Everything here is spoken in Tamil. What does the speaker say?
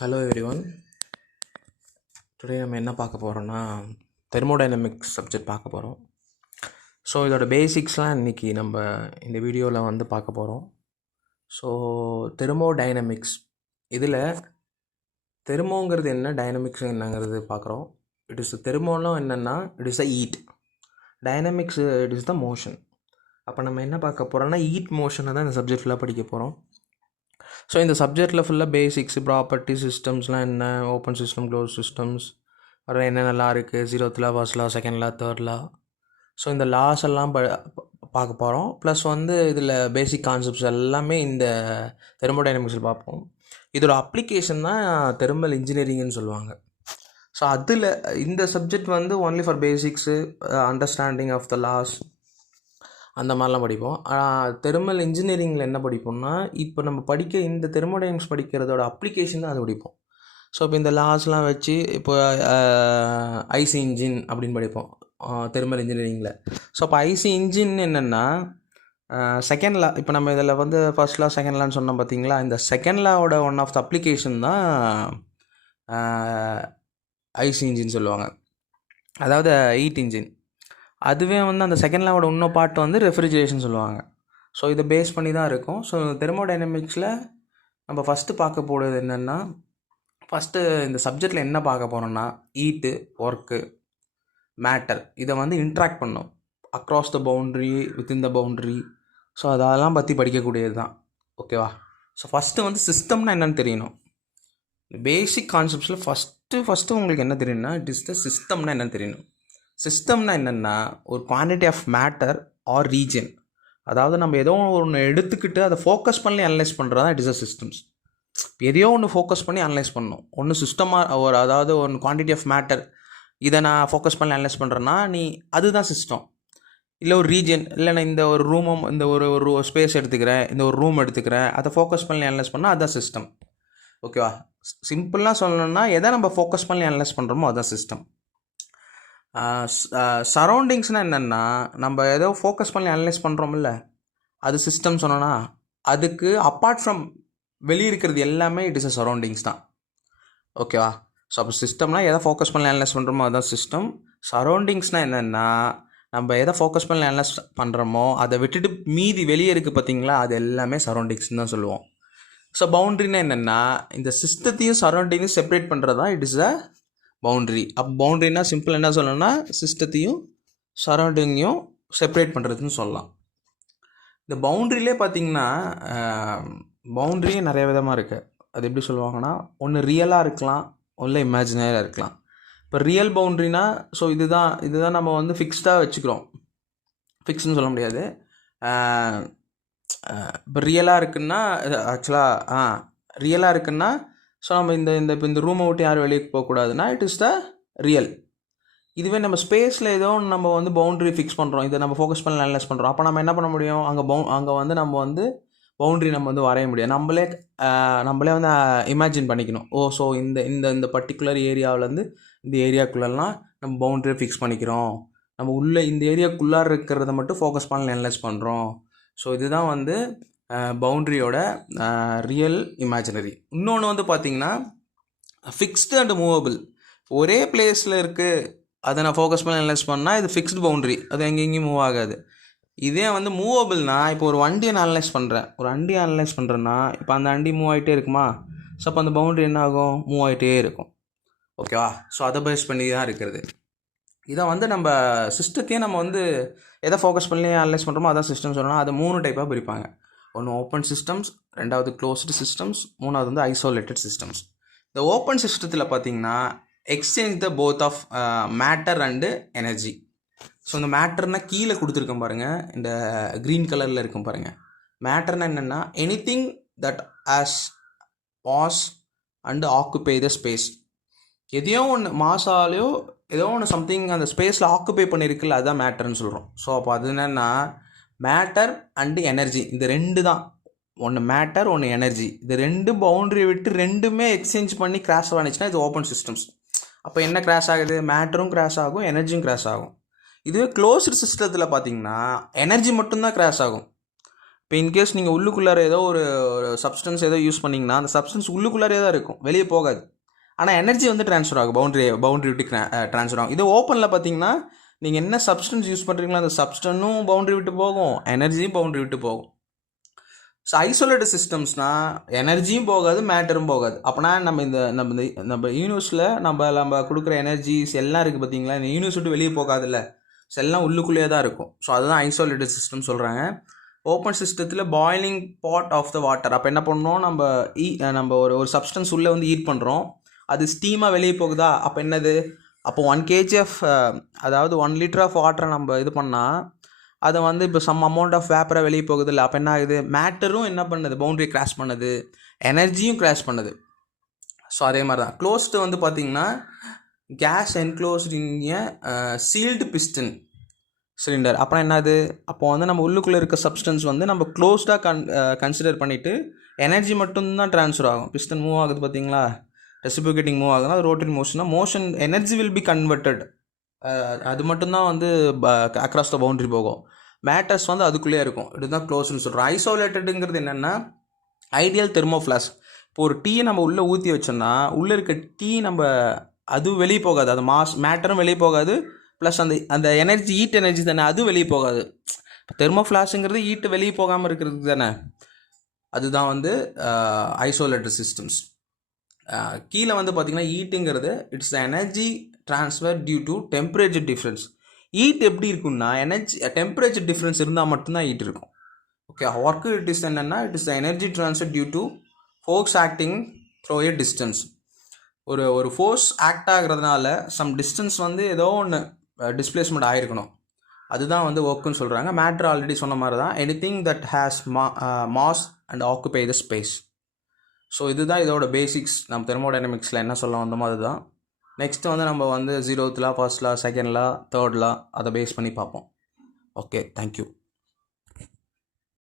Hello everyone. டுடே நம்ம என்ன பார்க்க போகிறோம்னா தெர்மோடைனமிக்ஸ் சப்ஜெக்ட் பார்க்க போகிறோம். ஸோ இதோட பேசிக்ஸ்லாம் இன்றைக்கி நம்ம இந்த வீடியோவில் வந்து பார்க்க போகிறோம். ஸோ தெர்மோடைனமிக்ஸ் இதில் தெர்மோங்கிறது என்ன, டைனமிக்ஸ் என்னங்கிறது பார்க்குறோம். இட் இஸ் தெர்மோனா என்னென்னா it is the eat, dynamics it is the motion. அப்போ நம்ம என்ன பார்க்க போகிறோம்னா ஈட் மோஷனை தான் இந்த சப்ஜெக்ட் ஃபுல்லாக படிக்க போகிறோம். ஸோ இந்த சப்ஜெக்டில் ஃபுல்லாக பேசிக்ஸ், ப்ராப்பர்ட்டி, சிஸ்டம்ஸ்லாம் என்ன, ஓப்பன் சிஸ்டம், க்ளோஸ் சிஸ்டம்ஸ், அப்புறம் என்னென்னலாம் இருக்குது, 0th law, 1st law, 2nd law, 3rd law. So இந்த லாஸ் எல்லாம் பார்க்க போகிறோம். ப்ளஸ் வந்து இதில் பேசிக் கான்செப்ட்ஸ் எல்லாமே இந்த தெர்மோடைனமிக்ஸில் பார்ப்போம். இதோட அப்ளிகேஷன் தான் தெர்மல் இன்ஜினியரிங்னு சொல்லுவாங்க. ஸோ அதில் இந்த சப்ஜெக்ட் வந்து only for basics, understanding of the laws, அந்த மாதிரிலாம் படிப்போம். தெர்மல் இன்ஜினியரிங்கில் என்ன படிப்போம்னா இப்போ நம்ம படிக்க இந்த தெர்மோடைனமிக்ஸ் படிக்கிறதோட அப்ளிகேஷன் தான் அது படிப்போம். ஸோ இப்போ இந்த லாஸ்லாம் வச்சு இப்போ ஐசி இன்ஜின் அப்படின்னு படிப்போம் தெர்மல் இன்ஜினியரிங்கில். ஸோ அப்போ ஐசி இன்ஜின் என்னென்னா செகண்ட் லா, இப்போ நம்ம இதில் வந்து ஃபர்ஸ்ட் லா, செகண்ட் லான்னு சொன்னோம் பார்த்தீங்களா, இந்த செகண்ட் லாவோட ஒன் ஆஃப் த அப்ளிகேஷன் தான் ஐசி இன்ஜின் சொல்லுவாங்க, அதாவது ஹீட் இன்ஜின். அதுவே வந்து அந்த செகண்ட் லாவோட இன்னும் பார்ட் வந்து ரெஃப்ரிஜரேஷன் சொல்லுவாங்க. ஸோ இதை பேஸ் பண்ணி தான் இருக்கும். ஸோ தெர்மோடைனமிக்ஸில் நம்ம ஃபஸ்ட்டு பார்க்க போகிறது என்னென்னா, ஃபஸ்ட்டு இந்த சப்ஜெக்டில் என்ன பார்க்க போகிறோன்னா ஹீட்டு, ஒர்க்கு, மேட்டர், இதை வந்து இன்ட்ராக்ட் பண்ணோம் across the boundary, within the boundary. So அதெல்லாம் பற்றி படிக்கக்கூடியது தான். ஓகேவா? ஸோ ஃபஸ்ட்டு வந்து சிஸ்டம்னா என்னென்னு தெரியணும். பேசிக் கான்செப்ட்ஸில் ஃபஸ்ட்டு உங்களுக்கு என்ன தெரியணும்னா இட் இஸ் த சிஸ்டம்னா என்னென்னு தெரியணும். சிஸ்டம்னா என்னென்னா ஒரு quantity of matter or region, அதாவது நம்ம ஏதோ ஒன்று எடுத்துக்கிட்டு அதை ஃபோக்கஸ் பண்ணி அனலைஸ் பண்ணுறது தான் இட் இஸ் அ சிஸ்டம்ஸ். எதையோ ஒன்று ஃபோக்கஸ் பண்ணி அனலைஸ் பண்ணணும். ஒன்று சிஸ்டமாக ஒரு, அதாவது ஒன்று குவான்டிட்டி ஆஃப் மேட்டர், இதை நான் ஃபோக்கஸ் பண்ணி அனலைஸ் பண்ணுறேன்னா அதுதான் சிஸ்டம். இல்லை ஒரு ரீஜன், இல்லை நான் இந்த ஒரு ரூமும், இந்த ஒரு ஸ்பேஸ் எடுத்துக்கிறேன், இந்த ஒரு ரூம் எடுத்துக்கிறேன், அதை ஃபோக்கஸ் பண்ணி அனலைஸ் பண்ணால் அதுதான் சிஸ்டம். ஓகேவா? சிம்பிளாக சொல்லணும்னா எதை நம்ம ஃபோக்கஸ் பண்ணி அனலைஸ் பண்ணுறோமோ அதுதான் சிஸ்டம். சரௌண்டிங்ஸ்னால் என்னென்னா நம்ம ஏதோ ஃபோக்கஸ் பண்ணி அனலைஸ் பண்ணுறோம்ல, அது சிஸ்டம் சொன்னோன்னா அதுக்கு அப்பார்ட் ஃப்ரம் வெளியே இருக்கிறது எல்லாமே இட் இஸ் அ சரௌண்டிங்ஸ் தான். ஓகேவா? ஸோ அப்போ சிஸ்டம்னா எதை ஃபோக்கஸ் பண்ணி அனலைஸ் பண்ணுறோமோ அதுதான் சிஸ்டம். சரௌண்டிங்ஸ்னால் என்னென்னா நம்ம எதை ஃபோக்கஸ் பண்ணி அனலைஸ் பண்ணுறோமோ அதை விட்டுட்டு மீதி வெளியே இருக்குது பார்த்தீங்களா, அது எல்லாமே சரௌண்டிங்ஸ்னு தான் சொல்லுவோம். ஸோ பவுண்ட்ரினா என்னென்னா இந்த சிஸ்டத்தையும் சரௌண்டிங்கையும் செப்பரேட் பண்ணுறது தான் இட் இஸ் அ பவுண்ட்ரி. அப்போ பவுண்ட்ரினா சிம்பிள் என்ன சொல்லணும்னா சிஸ்டத்தையும் சரௌண்டிங்கையும் செப்பரேட் பண்ணுறதுன்னு சொல்லலாம். இந்த பவுண்ட்ரிலே பார்த்தீங்கன்னா பவுண்ட்ரியே நிறைய விதமாக இருக்குது. அது எப்படி சொல்லுவாங்கன்னா, ஒன்று ரியலாக இருக்கலாம், ஒன்று இமேஜினரியாக இருக்கலாம். இப்போ ரியல் பவுண்ட்ரினா ஸோ இதுதான் நம்ம வந்து ஃபிக்ஸ்டாக வச்சுக்கிறோம். ஃபிக்ஸ்ன்னு சொல்ல முடியாது. இப்போ ரியலாக இருக்குன்னா ஆக்சுவலாக ரியலாக இருக்குன்னா ஸோ நம்ம இந்த ரூமை விட்டு யாரும் வெளியே போகக்கூடாதுன்னா இட் இஸ் த ரியல். இதுவே நம்ம ஸ்பேஸில் ஏதோ ஒன்று நம்ம வந்து பவுண்ட்ரி ஃபிக்ஸ் பண்ணுறோம், இதை நம்ம ஃபோக்கஸ் பண்ணி அனலைஸ் பண்ணுறோம், அப்போ நம்ம என்ன பண்ண முடியும், அங்கே வந்து நம்ம வந்து பவுண்ட்ரி நம்ம வந்து வரைய முடியும். நம்மளே வந்து இமேஜின் பண்ணிக்கணும். ஸோ இந்த பர்டிகுலர் ஏரியாவிலேருந்து இந்த ஏரியாக்குள்ளெல்லாம் நம்ம பவுண்ட்ரியை ஃபிக்ஸ் பண்ணிக்கிறோம், நம்ம உள்ளே இந்த ஏரியாக்குள்ளார இருக்கிறத மட்டும் ஃபோக்கஸ் பண்ணி அனலைஸ் பண்ணுறோம். ஸோ இதுதான் வந்து பவுண்ட்ரியோட ரியல், இமேஜினரி. இன்னொன்று வந்து பார்த்திங்கன்னா ஃபிக்ஸ்டு அண்ட் மூவபிள். ஒரே பிளேஸில் இருக்குது, அதை நான் ஃபோக்கஸ் பண்ணி அனலைஸ் பண்ணால் இது ஃபிக்ஸ்டு பவுண்ட்ரி, அது எங்கேயும் மூவ் ஆகாது. இதே வந்து மூவபிள்னா இப்போ ஒரு வண்டியை நான் அனலைஸ் பண்ணுறேன்னா இப்போ அந்த வண்டி மூவ் ஆகிட்டே இருக்குமா, ஸோ அப்போ அந்த பவுண்ட்ரி என்ன ஆகும், மூவ் ஆகிட்டே இருக்கும். ஓகேவா? ஸோ அதை பேஸ் பண்ணி தான் இருக்கிறது. இதை வந்து நம்ம சிஸ்டத்தையும் நம்ம வந்து எதை ஃபோக்கஸ் பண்ணி அனலைஸ் பண்ணுறோமோ அதான் சிஸ்டம் சொல்லணும். அதை 3 டைப்பாக பிரிப்பாங்க. ஒன்று ஓப்பன் சிஸ்டம்ஸ், ரெண்டாவது க்ளோஸ்டு சிஸ்டம்ஸ், மூணாவது வந்து ஐசோலேட்டட் சிஸ்டம்ஸ். இந்த ஓப்பன் சிஸ்டத்தில் பார்த்தீங்கன்னா exchange the both of matter and energy. So இந்த மேட்டர்னால் கீழே கொடுத்துருக்கேன் பாருங்கள், இந்த க்ரீன் கலரில் இருக்கும் பாருங்கள். மேட்டர்னால் என்னென்னா anything that as mass and occupy the space. எதையோ ஒன்று மாசாலேயோ ஏதோ ஒன்று சம்திங் அந்த ஸ்பேஸில் ஆக்குபை பண்ணியிருக்குல்ல, அதுதான் மேட்டர்னு சொல்கிறோம். ஸோ அப்போ அது என்னென்னா மேட்டர் அண்டு எனர்ஜி, இந்த ரெண்டு தான். ஒன்று மேட்டர், ஒன்று எனர்ஜி, இது ரெண்டு பவுண்ட்ரியை விட்டு ரெண்டுமே எக்ஸ்சேஞ்ச் பண்ணி கிராஷ் ஆனிச்சுன்னா இது ஓப்பன் சிஸ்டம்ஸ். அப்போ என்ன கிராஷ் ஆகுது, மேட்டரும் கிராஷ் ஆகும், எனர்ஜியும் கிராஷ் ஆகும். இதுவே க்ளோஸ்டு சிஸ்டத்தில் பார்த்தீங்கன்னா எனர்ஜி மட்டும்தான் கிராஷ் ஆகும், இப்போ இன்கேஸ் நீங்கள் உள்ளுக்குள்ளார ஏதோ ஒரு சப்ஸ்டன்ஸ் ஏதோ யூஸ் பண்ணிங்கன்னா அந்த சப்ஸ்டன்ஸ் உள்ளுக்குள்ளாரே தான் இருக்கும், வெளியே போகாது. ஆனால் எனர்ஜி வந்து ட்ரான்ஸ்ஃபர் ஆகும், பவுண்டரி விட்டு ட்ரான்ஸ்ஃபர் ஆகும். இது ஓப்பனில் பார்த்தீங்கன்னா நீங்கள் என்ன சப்ஸ்டன்ஸ் யூஸ் பண்ணுறீங்களோ அந்த சப்ஸ்டன்ஸும் பவுண்டரி விட்டு போகும், எனர்ஜியும் பவுண்டரி விட்டு போகும். ஸோ ஐசோலேட்டட் சிஸ்டம்ஸ்னால் எனர்ஜியும் போகாது, மேட்டரும் போகாது. அப்போனா நம்ம யூனிவர்ஸில் நம்ம கொடுக்குற எனர்ஜிஸ் எல்லாம் இருக்குது பார்த்தீங்களா, இந்த யூனிவர்ஸ் விட்டு வெளியே போகாதுல்ல, ஸோ எல்லாம் உள்ளுக்குள்ளேயே தான் இருக்கும். ஸோ அதுதான் ஐசோலேட்டட் சிஸ்டம் சொல்கிறாங்க. ஓப்பன் சிஸ்டத்தில் boiling pot of the water. அப்போ என்ன பண்ணோம், நம்ம ஒரு சப்ஸ்டன்ஸ் உள்ளே வந்து ஹீட் பண்ணுறோம், அது ஸ்டீமாக வெளியே போகுதா, அப்போ என்னது, அப்போ 1 kg அதாவது 1 liter ஆஃப் வாட்டரை நம்ம இது பண்ணால் அதை வந்து இப்போ சம் அமௌண்ட் ஆஃப் வேப்பராக வெளியே போகுது இல்லை, அப்போ என்ன ஆகுது, மேட்டரும் என்ன பண்ணுது, பவுண்டரி கிராஸ் பண்ணுது, எனர்ஜியும் கிராஸ் பண்ணுது. ஸோ அதே மாதிரி தான் க்ளோஸ்டு வந்து பார்த்திங்கன்னா கேஸ் என்க்ளோஸ்டு இன் ஏ சீல்டு பிஸ்டன் சிலிண்டர். அப்புறம் என்னது, அப்போ வந்து நம்ம உள்ளுக்குள்ளே இருக்க சப்ஸ்டன்ஸ் வந்து நம்ம க்ளோஸ்டாக கன்சிடர் பண்ணிவிட்டு எனர்ஜி மட்டும்தான் ட்ரான்ஸ்ஃபர் ஆகும். பிஸ்டன் மூவ் ஆகுது பார்த்தீங்களா, ரெசிப்ரோகேட்டிங் மூவ் ஆகுதுன்னா அது rotary motion energy will be converted. அது மட்டும்தான் வந்து அக்ராஸ் த பவுண்டரி போகும். மேட்டர்ஸ் வந்து அதுக்குள்ளேயே இருக்கும். இதுதான் க்ளோஸ்ன்னு சொல்கிறோம். ஐசோலேட்டடுங்கிறது என்னென்னா ஐடியல் தெர்மோஃப்ளாஸ்க். இப்போ ஒரு டீயை நம்ம உள்ளே ஊற்றி வச்சோம்னா உள்ளே இருக்க டீ அது வெளியே போகாது, அது மேட்டரும் வெளியே போகாது, ப்ளஸ் அந்த எனர்ஜி ஹீட் எனர்ஜி தானே அதுவும் வெளியே போகாது. இப்போ தெர்மோஃப்ளாஷுங்கிறது ஹீட்டு வெளியே போகாமல் இருக்கிறது தானே, அதுதான் வந்து ஐசோலேட்டட் சிஸ்டம்ஸ். கீழே வந்து பார்த்திங்கன்னா ஹீட்டுங்கிறது it's the energy transfer due to temperature difference. Heat எப்படி இருக்குன்னா டெம்பரேச்சர் டிஃப்ரென்ஸ் இருந்தால் மட்டும்தான் ஹீட் இருக்கும். ஓகே, ஒர்க்கு இட் இஸ் என்னென்னா it is the energy transfer due to force acting through a distance. ஒரு ஃபோர்ஸ் ஆக்ட் ஆகிறதுனால சம் டிஸ்டன்ஸ் வந்து ஏதோ ஒன்று டிஸ்பிளேஸ்மெண்ட் ஆகிருக்கணும், அதுதான் வந்து ஒர்க்குன்னு சொல்கிறாங்க. மேட்ரு ஆல்ரெடி சொன்ன மாதிரி தான், anything that has mass and occupy the space. So இதுதான் இதோட பேசிக்ஸ். நம்ம தெர்மோடைனமிக்ஸில் என்ன சொல்ல வந்தோமோ அதுதான். நெக்ஸ்ட்டு வந்து நம்ம வந்து 0th law, 1st law, 2nd law, 3rd law அதை பேஸ் பண்ணி பார்ப்போம். Okay, thank you.